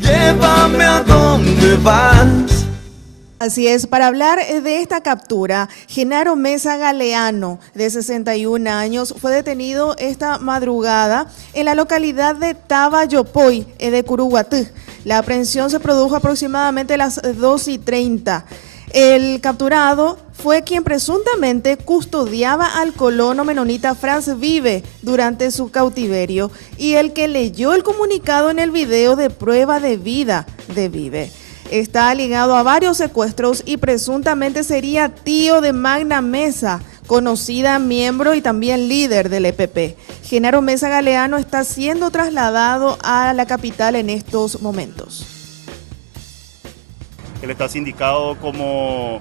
Llévame a donde vas. Así es, para hablar de esta captura, Genaro Mesa Galeano, de 61 años, fue detenido esta madrugada en la localidad de Tabayopoy, de Curuguatú. La aprehensión se produjo aproximadamente a las 2:30. El capturado fue quien presuntamente custodiaba al colono menonita Franz Vive durante su cautiverio y el que leyó el comunicado en el video de prueba de vida de Vive. Está ligado a varios secuestros y presuntamente sería tío de Magna Mesa, conocida miembro y también líder del EPP. Genaro Mesa Galeano está siendo trasladado a la capital en estos momentos. Él está sindicado como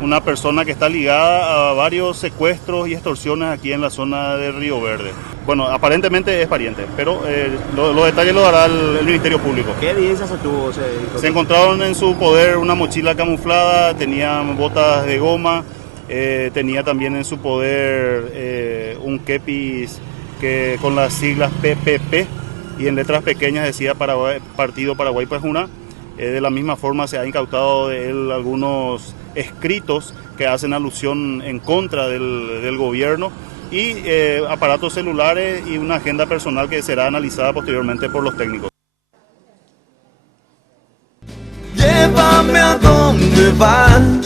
una persona que está ligada a varios secuestros y extorsiones aquí en la zona de Río Verde. Bueno, aparentemente es pariente, pero los detalles lo dará el Ministerio Público. ¿Qué evidencia se tuvo? Se encontraron en su poder una mochila camuflada, tenía botas de goma, tenía también en su poder un kepis con las siglas PPP y en letras pequeñas decía Partido Paraguay Pajuna. De la misma forma se ha incautado de él algunos escritos que hacen alusión en contra del gobierno y aparatos celulares y una agenda personal que será analizada posteriormente por los técnicos. Llévame a donde vas.